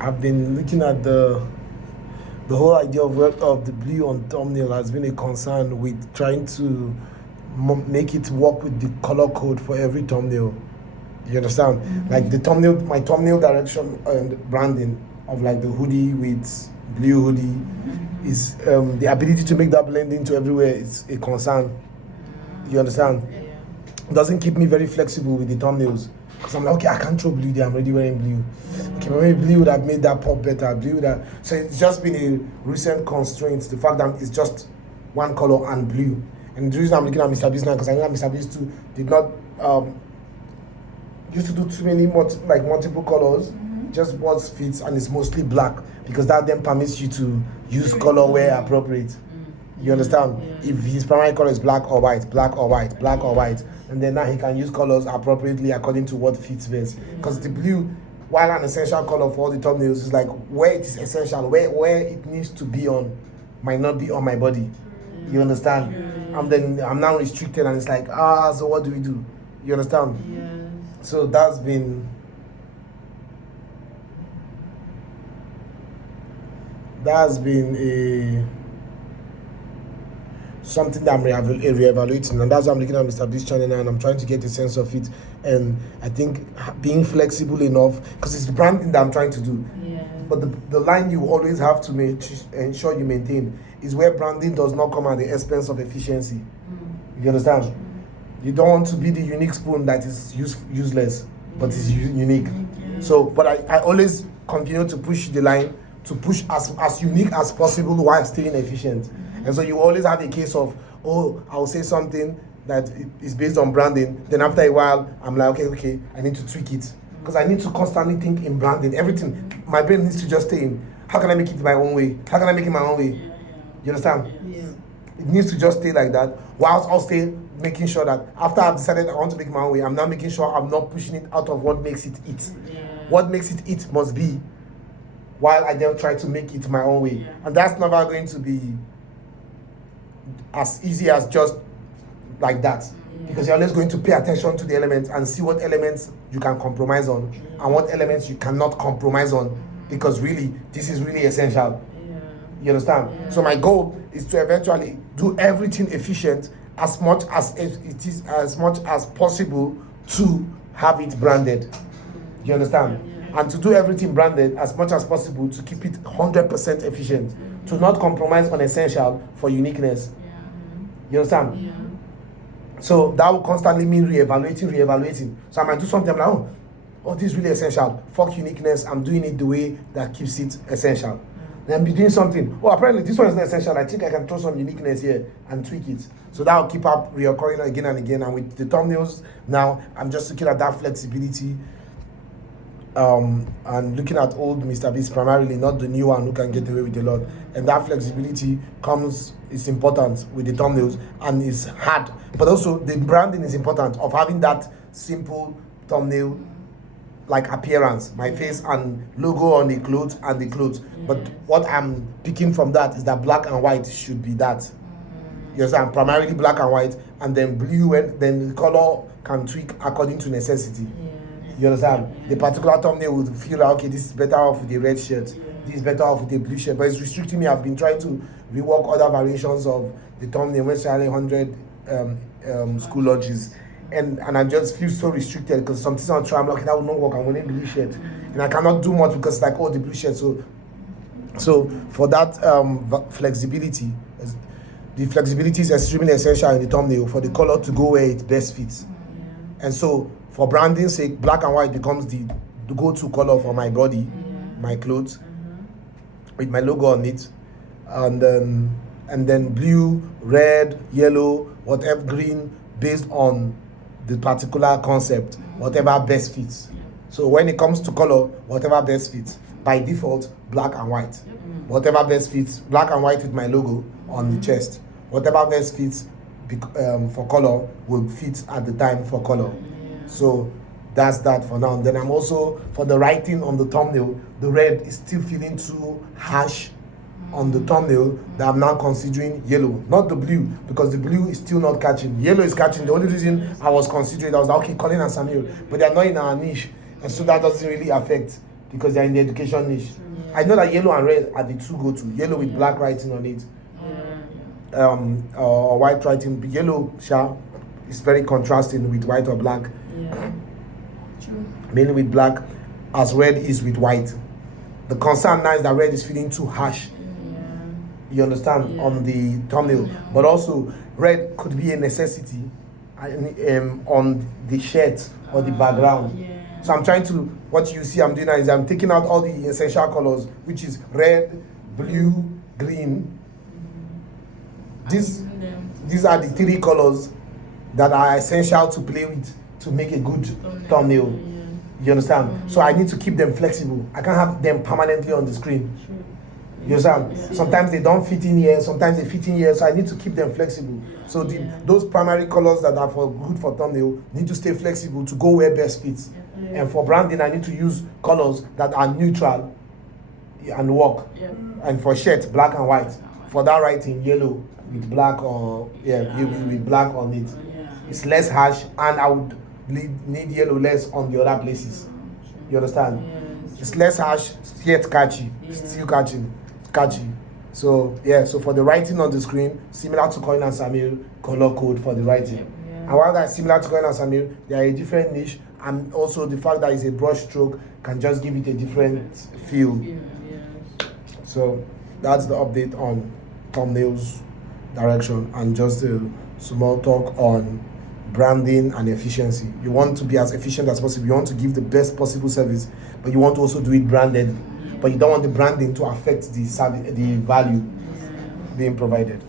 I've been looking at the whole idea of the blue on thumbnail has been a concern with trying to make it work with the color code for every thumbnail. You understand? Mm-hmm. Like the thumbnail, my thumbnail direction and branding of like the hoodie with blue hoodie is the ability to make that blend into everywhere is a concern. You understand? Yeah. It doesn't keep me very flexible with the thumbnails. Because I'm like, okay, I can't throw blue there, I'm already wearing blue. Okay, but maybe blue would have made that pop better. Blue would have... So it's just been a recent constraint, the fact that it's just one color and blue. And the reason I'm looking at Mr. Beast now, because I know that Mr. Beast too did not used to do too many multiple colors, just what fits, and it's mostly black because that then permits you to use color where appropriate. You understand? Yeah. If his primary color is black or white, black or white, black or white, and then now he can use colors appropriately according to what fits best. Because the blue, while an essential color for all the thumbnails, is like where it is essential, where it needs to be on, might not be on my body. You understand? And then I'm now restricted, and it's like, so what do we do? You understand? Yes. So that's been a something that I'm reevaluating, and that's why I'm looking at Mr. Beast channel now, and I'm trying to get a sense of it. And I think being flexible enough, because it's the branding that I'm trying to do. Yeah. But the line you always have to ensure you maintain is where branding does not come at the expense of efficiency. You understand? You don't want to be the unique spoon that is useless, but is unique. So, but I always continue to push the line, to push as unique as possible while staying efficient. And so you always have a case of, I'll say something that is based on branding. Then after a while, I'm like, okay, I need to tweak it. Because I need to constantly think in branding. Everything, my brain needs to just stay in, how can I make it my own way? How can I make it my own way? You understand? Yeah. It needs to just stay like that, whilst I'll stay making sure that after I've decided I want to make my own way, I'm now making sure I'm not pushing it out of what makes it it. Yeah. What makes it it must be, while I then try to make it my own way. Yeah. And that's never going to be as easy as just like that. Because you're always going to pay attention to the elements and see what elements you can compromise on and what elements you cannot compromise on, because really, this is really essential. You understand? Yeah. So my goal is to eventually do everything efficient as much as possible to have it branded. You understand? And to do everything branded as much as possible to keep it 100% efficient, to not compromise on essential for uniqueness. You understand? Yeah. So that will constantly mean reevaluating. So I might do something, I'm like, this is really essential. Fuck uniqueness, I'm doing it the way that keeps it essential. Then be doing something, apparently this one is not essential, I think I can throw some uniqueness here and tweak it. So that will keep up reoccurring again and again. And with the thumbnails now, I'm just looking at that flexibility, and looking at old Mr. Beast primarily, not the new one who can get away with a lot. And that flexibility is important with the thumbnails, and is hard. But also the branding is important, of having that simple thumbnail like appearance, my face and logo on the clothes and the clothes. But what I'm picking from that is that black and white should be that. You understand? Primarily black and white, and then blue, and then the color can tweak according to necessity. You understand? The particular thumbnail would feel like, okay, this is better off with the red shirt, this is better off with the blue shirt, but it's restricting me. I've been trying to rework other variations of the thumbnail, when selling 100 school lunches, and I just feel so restricted because something I'll try, I'm like, that will not work, I'm wearing blue shirt, and I cannot do much because it's like, the blue shirt. So for that flexibility, the flexibility is extremely essential in the thumbnail for the color to go where it best fits. And so for branding's sake, black and white becomes the go-to color for my body, my clothes, with my logo on it, and then blue, red, yellow, whatever, green, based on the particular concept, whatever best fits. So when it comes to color, whatever best fits. By default, black and white. Whatever best fits, black and white with my logo on the chest. Whatever best fits for color will fit at the time for color. So that's that for now. And then I'm also, for the writing on the thumbnail, the red is still feeling too harsh on the thumbnail, that I'm now considering yellow, not the blue, because the blue is still not catching. Yellow is catching. The only reason I was considering, I was like, okay, Colin and Samir, but they're not in our niche, and so that doesn't really affect because they're in the education niche. I know that yellow and red are the two go-to. Yellow with black writing on it, or white writing. Yellow is very contrasting with white or black. True. Mainly with black, as red is with white. The concern now is that red is feeling too harsh. You understand, on the thumbnail, but also red could be a necessity on the shirt or the background. So I'm trying to, what you see I'm doing now is I'm taking out all the essential colors, which is red, blue, green. These are the three colors that are essential to play with to make a good thumbnail. You understand? So I need to keep them flexible. I can't have them permanently on the screen. You understand? Sometimes they don't fit in here, sometimes they fit in here, so I need to keep them flexible. So those primary colors that are good for thumbnail need to stay flexible to go where best fits. And for branding, I need to use colors that are neutral and work. And for shirt, black and white. For that writing, yellow with black or with black on it. It's less harsh, and I would need yellow less on the other places. You understand? It's less harsh, yet catchy. Still catchy. So so for the writing on the screen, similar to Coin and Samir, color code for the writing. And while that's similar to Coin and Samir, they are a different niche, and also the fact that it's a brush stroke can just give it a different feel. So that's the update on thumbnails direction, and just a small talk on branding and efficiency. You want to be as efficient as possible. You want to give the best possible service, but you want to also do it branded. But you don't want the branding to affect the service, the value being provided.